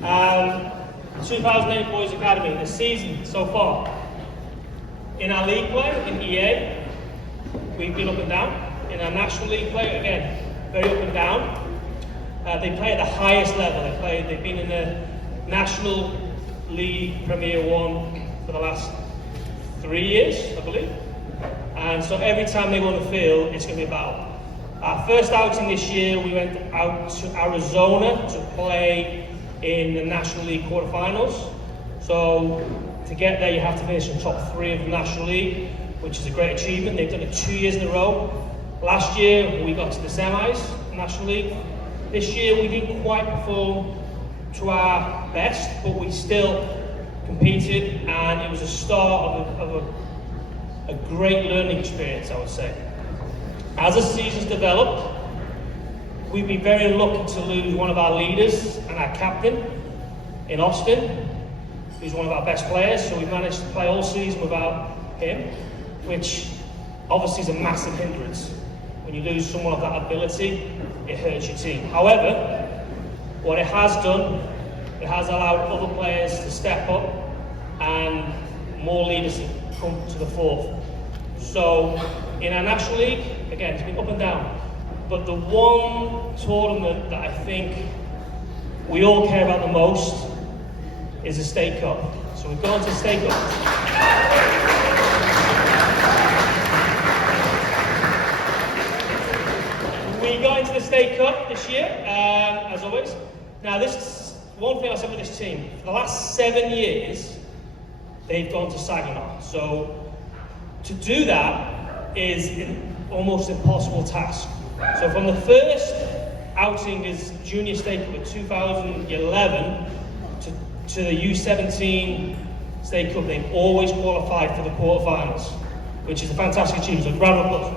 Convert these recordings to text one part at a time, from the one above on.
2008 Boys Academy, the season so far. In our league play, in EA, we've been up and down. In our National League play, again, very up and down. They play at the highest level. They've been in the National League Premier 1 for the last 3 years, I believe. And so every time they go on the field, it's going to be a battle. Our first outing this year, we went out to Arizona to play in the National League quarterfinals. So to get there, you have to finish in the top 3 of the National League, which is a great achievement. They've done it 2 years in a row. Last year, we got to the semis, National League. This year, we didn't quite perform to our best, but we still competed, and it was a start of a great learning experience, I would say. As the season's developed, we've been very lucky to lose one of our leaders and our captain in Austin, who's one of our best players, so we managed to play all season without him, which obviously is a massive hindrance. When you lose someone of that ability, it hurts your team. However, what it has done, it has allowed other players to step up and more leaders to come to the fore. So in our National League, again, it's been up and down, but the one tournament that I think we all care about the most is the State Cup. So we've gone to the State Cup. We got into the State Cup this year, as always. Now, this is one thing I said with this team. For the last 7 years, they've gone to Saginaw. So to do that is an almost impossible task. So from the first outing as Junior State Cup in 2011 to the U17 State Cup, they've always qualified for the quarterfinals, which is a fantastic achievement. So round of applause.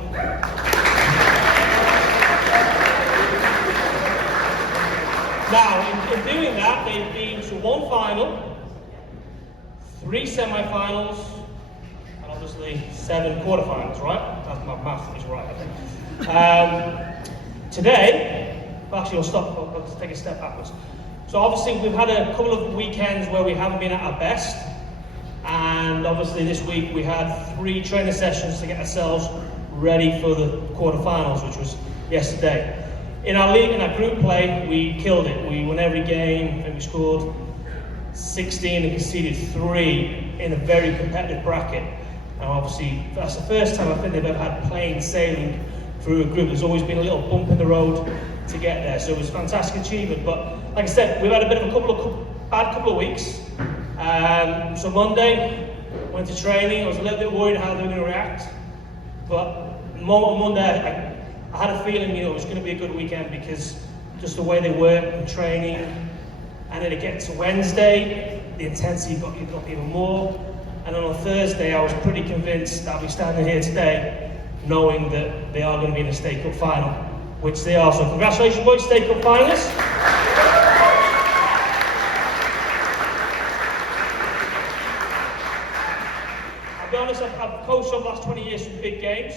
Now, in doing that, they've been to 1 final, 3 semi-finals, and obviously 7 quarterfinals, right? That's my math is right, I think. Today, actually, let's take a step backwards. So obviously, we've had a couple of weekends where we haven't been at our best, and obviously this week we had 3 training sessions to get ourselves ready for the quarterfinals, which was yesterday. In our league, in our group play, we killed it. We won every game. I think we scored 16 and conceded 3 in a very competitive bracket. And obviously, that's the first time I think they've ever had plain sailing through a group. There's always been a little bump in the road to get there. So it was a fantastic achievement. But like I said, we've had a bit of a bad couple of weeks. So Monday, went to training. I was a little bit worried how they were going to react. But on Monday, I had a feeling, it was going to be a good weekend because just the way they work and training. And then it gets to Wednesday, the intensity got even more. And then on Thursday, I was pretty convinced that I'll be standing here today knowing that they are going to be in the State Cup final, which they are. So congratulations, boys, State Cup finalists. I'll be honest, I've coached over the last 20 years some big games.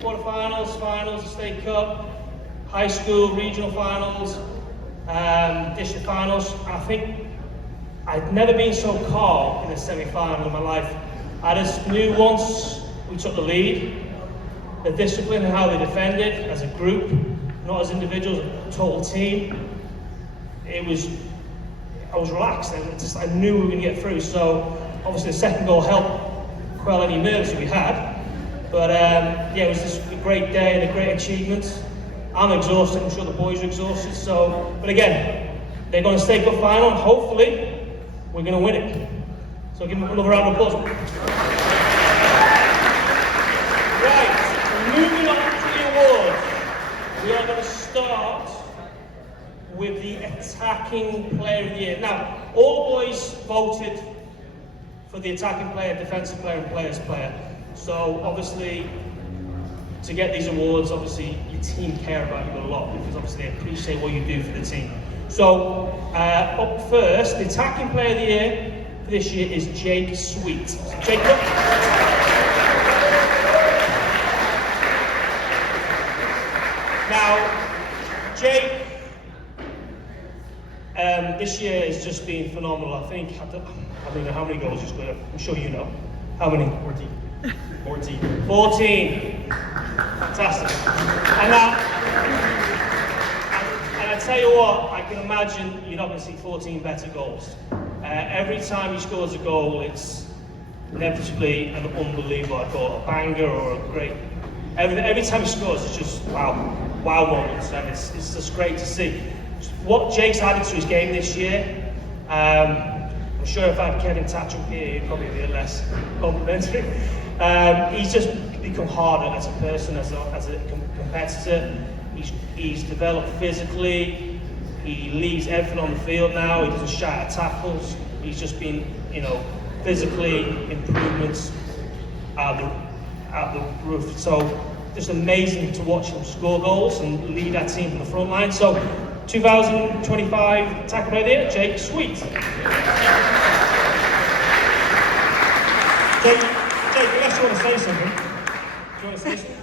Quarterfinals, finals, State Cup, high school, regional finals, district finals. And I think I'd never been so calm in a semi-final in my life. I just knew once we took the lead, the discipline and how they defended as a group, not as individuals, a total team. I was relaxed. I knew we were going to get through. So obviously the second goal helped quell any nerves that we had. But yeah, it was just a great day and a great achievement. I'm exhausted, I'm sure the boys are exhausted. So, but again, they're going to State Cup final, and hopefully we're going to win it. So give them another round of applause. Right, moving on to the awards. We are going to start with the attacking player of the year. Now, all boys voted for the attacking player, defensive player, and players player. So obviously, to get these awards, obviously your team care about you a lot because obviously they appreciate what you do for the team. So up first, the attacking player of the year for this year is Jake Sweet. So Jake, look. Now, Jake this year has just been phenomenal. I don't know how many goals he's scored. I'm sure you know. How many? 14. 14. Fantastic. And I tell you what, I can imagine you're not going to see 14 better goals. Every time he scores a goal, it's inevitably an unbelievable goal, a banger or a great. Every time he scores, it's just wow moments, and it's just great to see. What Jake's added to his game this year, I'm sure if I had Kevin Thatcher up here, he'd probably be less complimentary. He's just become harder as a person, as a competitor. He's developed physically. He leaves everything on the field now. He doesn't shout at tackles. He's just been, physically improvements out the roof. So just amazing to watch him score goals and lead our team from the front line. So 2025 tackle player of the year, Jake Sweet. Jake, unless you want to say something. Do you want to say something?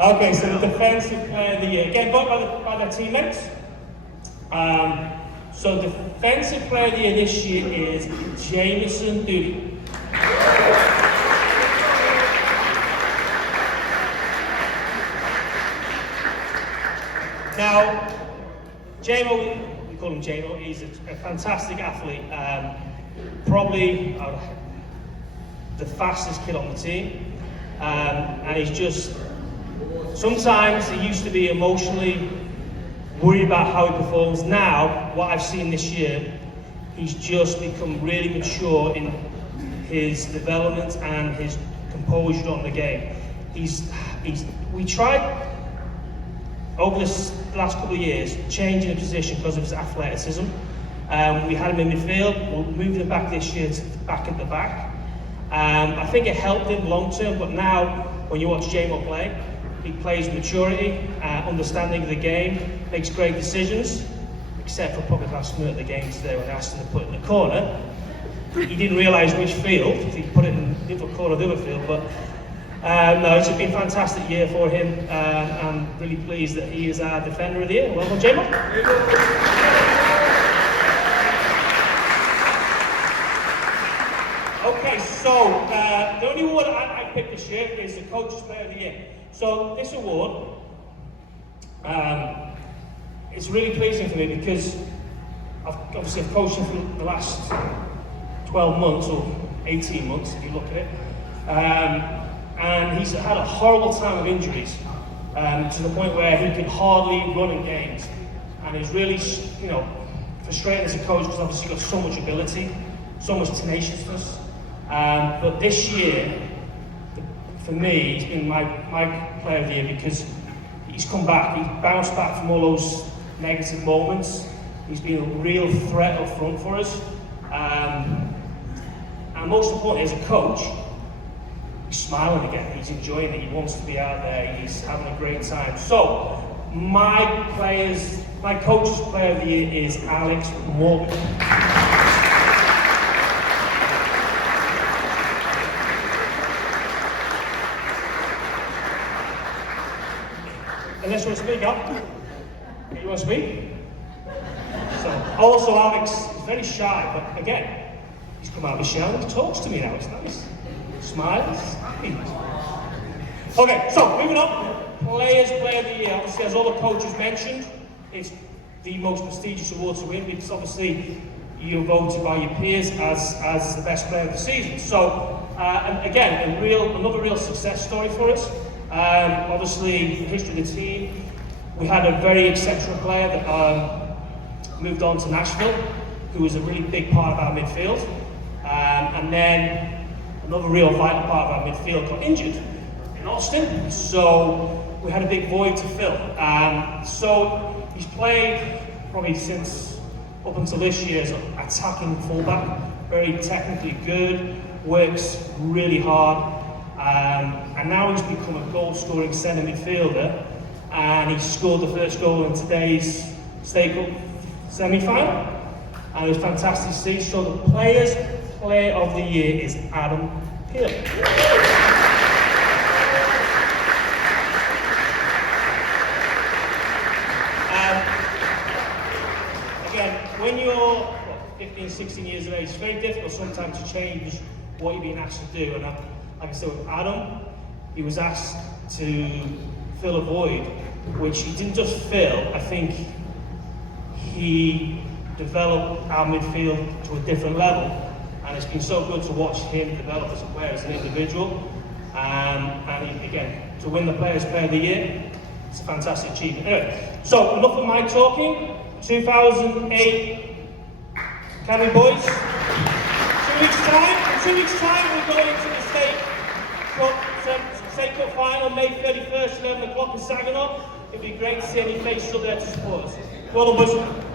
Okay, so the defensive player of the year, again, voted by their teammates. So defensive player of the year this year is Jamison Doody. Now, JMO, we call him JMO, he's a fantastic athlete. Probably the fastest kid on the team. And he's just, sometimes he used to be emotionally worried about how he performs. Now, what I've seen this year, he's just become really mature in his development and his composure on the game. We tried over the last couple of years changing the position because of his athleticism. We had him in midfield. We'll move him back this year to back at the back. I think it helped him long term, but now when you watch JMO play, he plays maturity, understanding of the game, makes great decisions, except for probably last minute of the game today when I asked him to put it in the corner. He didn't realise which field, he put it in the other corner of the other field, but no, it's been a fantastic year for him. I'm really pleased that he is our defender of the year. Well done, JMO. Okay, so the only award I picked this year is the Coach's Player of the Year. So this award, it's really pleasing for me because I've coached him for the last 12 months or 18 months if you look at it. And he's had a horrible time of injuries to the point where he can hardly run in games. And he's really, frustrating as a coach because obviously he's got so much ability, so much tenaciousness. But this year, for me, he's been my player of the year because he's come back, he's bounced back from all those negative moments. He's been a real threat up front for us. And most importantly, as a coach, he's smiling again, he's enjoying it, he wants to be out there, he's having a great time. So, my coach's player of the year is Alex Morgan. Unless you want to speak up. You want to speak? So, also Alex is very shy, but again, he's come out of his shell and he talks to me now, it's nice. Smiles, happy. Okay, so moving on. Players Player of the Year. Obviously, as all the coaches mentioned, it's the most prestigious award to win because obviously you're voted by your peers as the best player of the season. So, and again, another real success story for us. Obviously, the history of the team. We had a very exceptional player that moved on to Nashville, who was a really big part of our midfield. And then another real vital part of our midfield got injured in Austin. So we had a big void to fill. So he's played probably since up until this year as an attacking fullback, very technically good, works really hard. And now he's become a goal-scoring centre midfielder, and he scored the first goal in today's State Cup semi-final, and it was fantastic to see. So the Players Player of the Year is Adam Hill. when you're 15, 16 years of age, it's very difficult sometimes to change what you're being asked to do. And like I said with Adam, he was asked to fill a void, which he didn't just fill. I think he developed our midfield to a different level, and it's been so good to watch him develop as a player, as an individual, and again, to win the Players' Player of the Year, it's a fantastic achievement. Anyway, so enough of my talking. 2008, can we boys? 2 weeks time, in 2 weeks time we're going into the State Cup final, May 31st, 11 o'clock in Saginaw. It'd be great to see any faces up there to support us. Well done, boys.